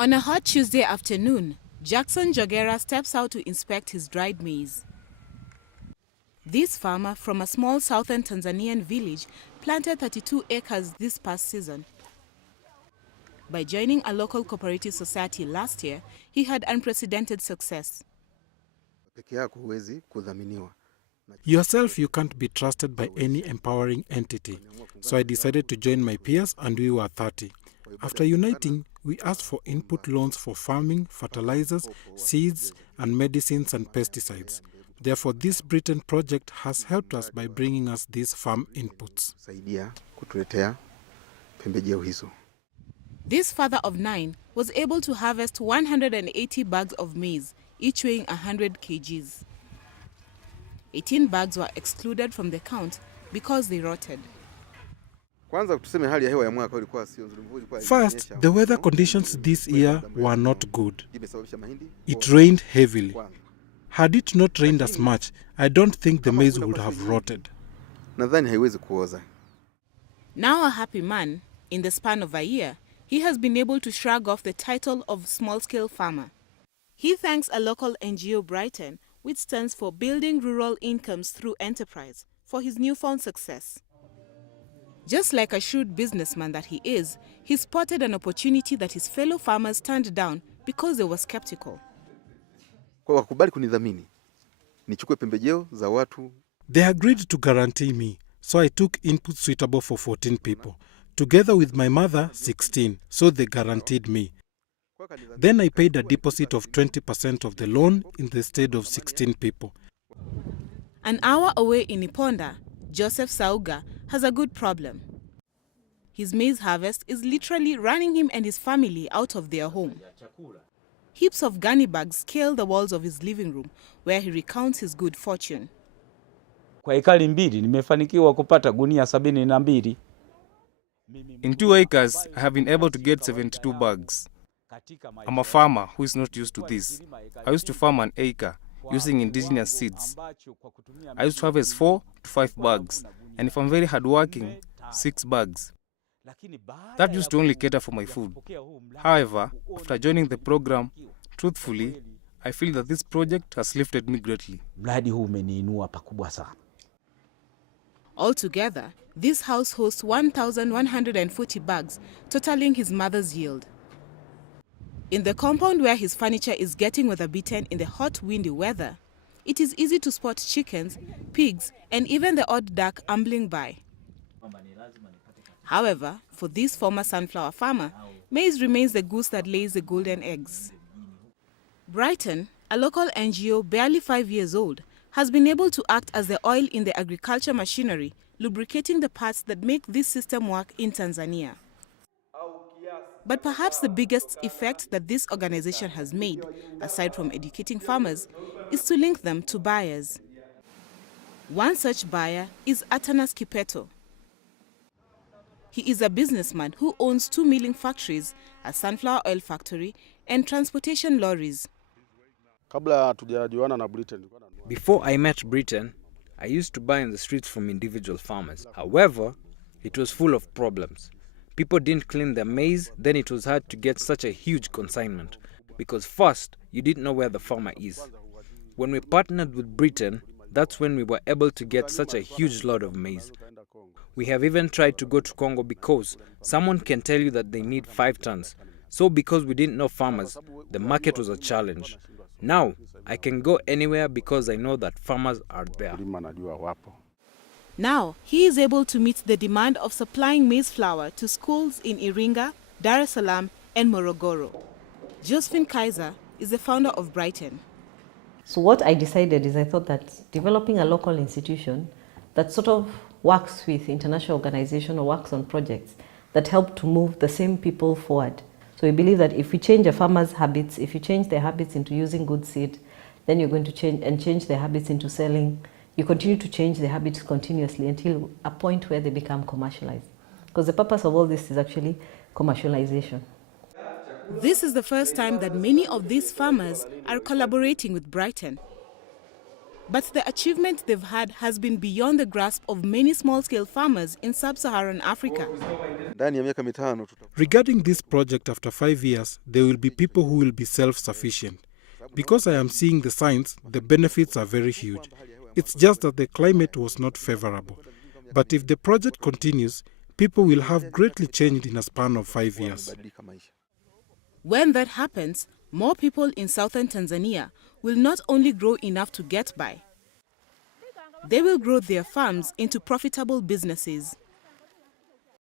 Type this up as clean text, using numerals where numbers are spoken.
On a hot Tuesday afternoon, Jackson Jogera steps out to inspect his dried maize. This farmer from a small southern Tanzanian village planted 32 acres this past season. By joining a local cooperative society last year, he had unprecedented success. Yourself, you can't be trusted by any empowering entity. So I decided to join my peers and we were 30. After uniting, we asked for input loans for farming, fertilizers, seeds, and medicines and pesticides. Therefore, this Britain project has helped us by bringing us these farm inputs. This father of 9 was able to harvest 180 bags of maize, each weighing 100 kgs. 18 bags were excluded from the count because they rotted. First, the weather conditions this year were not good. It rained heavily. Had it not rained as much, I don't think the maize would have rotted. Now a happy man, in the span of a year, he has been able to shrug off the title of small-scale farmer. He thanks a local NGO, Brighton, which stands for Building Rural Incomes Through Enterprise, for his newfound success. Just like a shrewd businessman that he is, he spotted an opportunity that his fellow farmers turned down because they were skeptical. They agreed to guarantee me, so I took input suitable for 14 people. Together with my mother, 16, so they guaranteed me. Then I paid a deposit of 20% of the loan in the stead of 16 people. An hour away in Iponda, Joseph Sauga has a good problem. His maize harvest is literally running him and his family out of their home. Heaps of gunny bags scale the walls of his living room, where he recounts his good fortune. In 2 acres, I have been able to get 72 bags. I'm a farmer who is not used to this. I used to farm an acre using indigenous seeds. I used to harvest 4 to 5 bags, and if I'm very hardworking, 6 bags. That used to only cater for my food. However, after joining the program, truthfully, I feel that this project has lifted me greatly. Altogether, this house hosts 1,140 bags, totaling his mother's yield. In the compound where his furniture is getting weather-beaten in the hot, windy weather, it is easy to spot chickens, pigs, and even the odd duck ambling by. However, for this former sunflower farmer, maize remains the goose that lays the golden eggs. Brighton, a local NGO barely 5 years old, has been able to act as the oil in the agriculture machinery, lubricating the parts that make this system work in Tanzania. But perhaps the biggest effect that this organization has made, aside from educating farmers, is to link them to buyers. One such buyer is Atanas Kipeto. He is a businessman who owns 2 milling factories, a sunflower oil factory, and transportation lorries. Before I met Britain, I used to buy in the streets from individual farmers. However, it was full of problems. People didn't clean their maize, then it was hard to get such a huge consignment. Because first, you didn't know where the farmer is. When we partnered with Britain, that's when we were able to get such a huge load of maize. We have even tried to go to Congo because someone can tell you that they need 5 tons. So because we didn't know farmers, the market was a challenge. Now, I can go anywhere because I know that farmers are there. Now, he is able to meet the demand of supplying maize flour to schools in Iringa, Dar es Salaam, and Morogoro. Josephine Kaiser is the founder of Brighton. So what I decided is I thought that developing a local institution that sort of works with international organizations or works on projects that help to move the same people forward. So we believe that if we change a farmer's habits, if you change their habits into using good seed, then you're going to change their habits into selling. You continue to change their habits continuously until a point where they become commercialized. Because the purpose of all this is actually commercialization. This is the first time that many of these farmers are collaborating with Brighton. But the achievement they've had has been beyond the grasp of many small-scale farmers in sub-Saharan Africa. Regarding this project, after 5 years, there will be people who will be self-sufficient. Because I am seeing the signs, the benefits are very huge. It's just that the climate was not favorable. But if the project continues, people will have greatly changed in a span of 5 years. When that happens, more people in southern Tanzania will not only grow enough to get by, they will grow their farms into profitable businesses.